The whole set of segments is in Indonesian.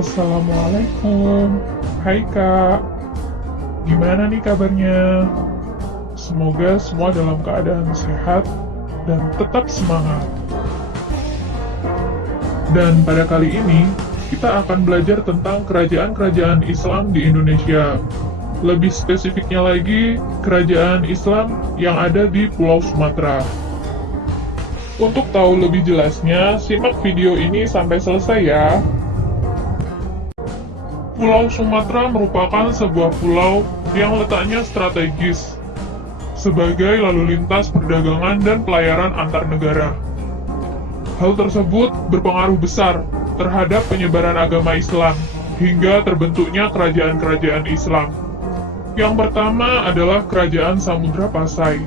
Assalamualaikum. Hai Kak, gimana nih kabarnya? Semoga semua dalam keadaan sehat dan tetap semangat. Dan pada kali ini, kita akan belajar tentang kerajaan-kerajaan Islam di Indonesia. Lebih spesifiknya lagi, kerajaan Islam yang ada di Pulau Sumatera. Untuk tahu lebih jelasnya, simak video ini sampai selesai ya. Pulau Sumatera merupakan sebuah pulau yang letaknya strategis sebagai lalu lintas perdagangan dan pelayaran antar negara. Hal tersebut berpengaruh besar terhadap penyebaran agama Islam hingga terbentuknya kerajaan-kerajaan Islam. Yang pertama adalah Kerajaan Samudra Pasai.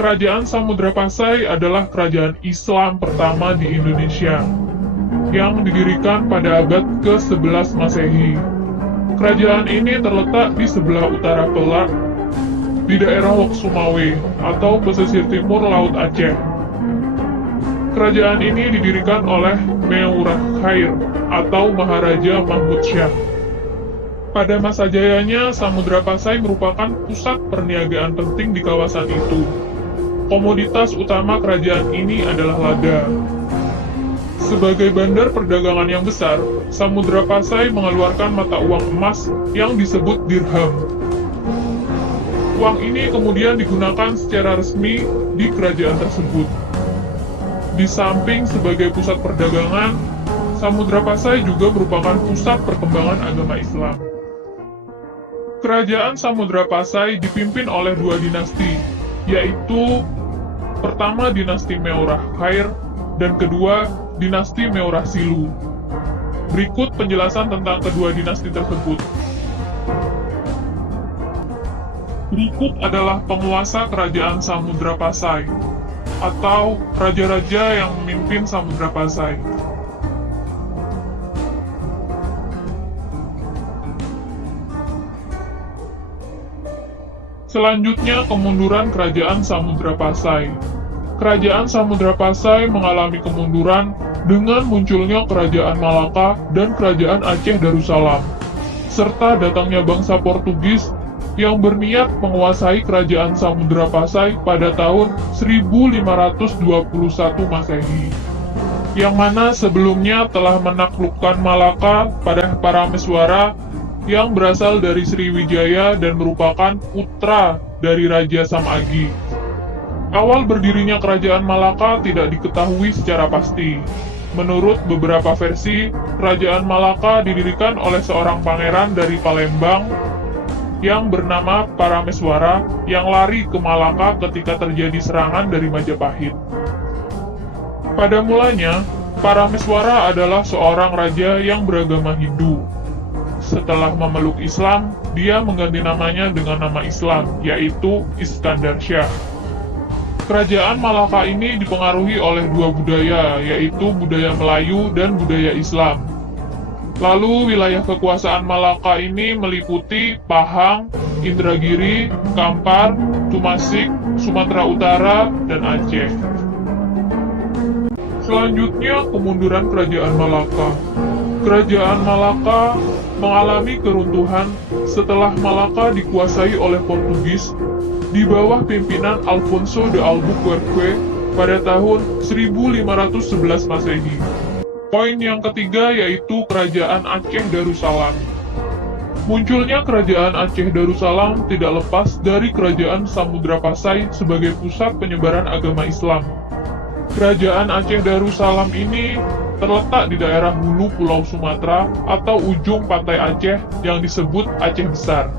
Kerajaan Samudra Pasai adalah kerajaan Islam pertama di Indonesia yang didirikan pada abad ke-11 Masehi. Kerajaan ini terletak di sebelah utara Pelak, di daerah Lok Sumawe atau pesisir timur Laut Aceh. Kerajaan ini didirikan oleh Meurah Khair atau Maharaja Mahmud Syah. Pada masa jayanya, Samudra Pasai merupakan pusat perniagaan penting di kawasan itu. Komoditas utama kerajaan ini adalah lada. Sebagai bandar perdagangan yang besar, Samudra Pasai mengeluarkan mata uang emas yang disebut dirham. Uang ini kemudian digunakan secara resmi di kerajaan tersebut. Di samping sebagai pusat perdagangan, Samudra Pasai juga merupakan pusat perkembangan agama Islam. Kerajaan Samudra Pasai dipimpin oleh dua dinasti, yaitu pertama dinasti Meurah Khair dan kedua dinasti Meurah Silu. Berikut penjelasan tentang kedua dinasti tersebut. Berikut adalah penguasa kerajaan Samudra Pasai, atau raja-raja yang memimpin Samudra Pasai. Selanjutnya, kemunduran kerajaan Samudra Pasai. Kerajaan Samudra Pasai mengalami kemunduran dengan munculnya Kerajaan Malaka dan Kerajaan Aceh Darussalam, serta datangnya bangsa Portugis yang berniat menguasai Kerajaan Samudra Pasai pada tahun 1521 Masehi, yang mana sebelumnya telah menaklukkan Malaka pada Parameswara yang berasal dari Sriwijaya dan merupakan putra dari Raja Samagi. Awal berdirinya Kerajaan Malaka tidak diketahui secara pasti. Menurut beberapa versi, Kerajaan Malaka didirikan oleh seorang pangeran dari Palembang yang bernama Parameswara yang lari ke Malaka ketika terjadi serangan dari Majapahit. Pada mulanya, Parameswara adalah seorang raja yang beragama Hindu. Setelah memeluk Islam, dia mengganti namanya dengan nama Islam, yaitu Iskandar Syah. Kerajaan Malaka ini dipengaruhi oleh dua budaya, yaitu budaya Melayu dan budaya Islam. Lalu wilayah kekuasaan Malaka ini meliputi Pahang, Indragiri, Kampar, Tumasik, Sumatera Utara, dan Aceh. Selanjutnya, kemunduran Kerajaan Malaka. Kerajaan Malaka mengalami keruntuhan setelah Malaka dikuasai oleh Portugis di bawah pimpinan Alfonso de Albuquerque pada tahun 1511 Masehi. Poin yang ketiga yaitu Kerajaan Aceh Darussalam. Munculnya Kerajaan Aceh Darussalam tidak lepas dari Kerajaan Samudra Pasai sebagai pusat penyebaran agama Islam. Kerajaan Aceh Darussalam ini terletak di daerah hulu Pulau Sumatera atau ujung pantai Aceh yang disebut Aceh Besar.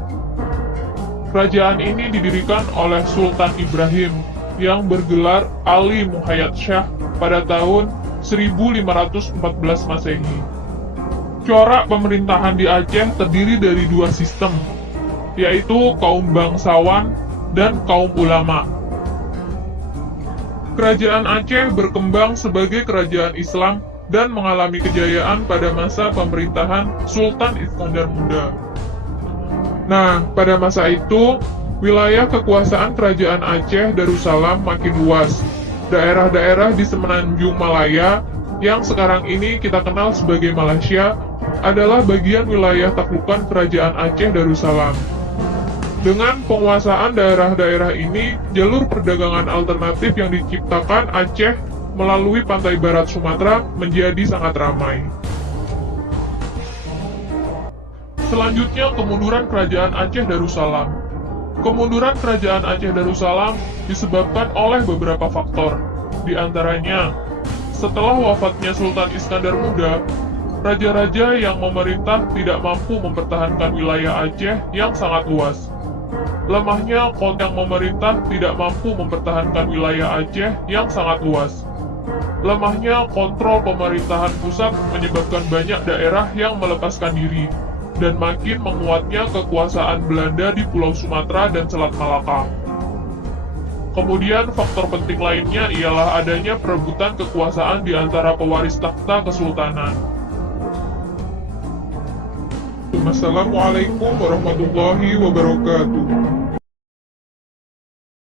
Kerajaan ini didirikan oleh Sultan Ibrahim yang bergelar Ali Muhayyad Syah pada tahun 1514 Masehi. Corak pemerintahan di Aceh terdiri dari dua sistem, yaitu kaum bangsawan dan kaum ulama. Kerajaan Aceh berkembang sebagai kerajaan Islam dan mengalami kejayaan pada masa pemerintahan Sultan Iskandar Muda. Nah, pada masa itu, wilayah kekuasaan Kerajaan Aceh Darussalam makin luas. Daerah-daerah di semenanjung Malaya, yang sekarang ini kita kenal sebagai Malaysia, adalah bagian wilayah taklukan Kerajaan Aceh Darussalam. Dengan penguasaan daerah-daerah ini, jalur perdagangan alternatif yang diciptakan Aceh melalui pantai barat Sumatera menjadi sangat ramai. Selanjutnya, kemunduran Kerajaan Aceh Darussalam. Kemunduran Kerajaan Aceh Darussalam disebabkan oleh beberapa faktor. Di antaranya, setelah wafatnya Sultan Iskandar Muda, raja-raja yang memerintah tidak mampu mempertahankan wilayah Aceh yang sangat luas. Lemahnya kota yang memerintah tidak mampu mempertahankan wilayah Aceh yang sangat luas. Lemahnya kontrol pemerintahan pusat menyebabkan banyak daerah yang melepaskan diri, dan makin menguatnya kekuasaan Belanda di Pulau Sumatera dan Selat Malaka. Kemudian faktor penting lainnya ialah adanya perebutan kekuasaan di antara pewaris takhta kesultanan. Wassalamualaikum warahmatullahi wabarakatuh.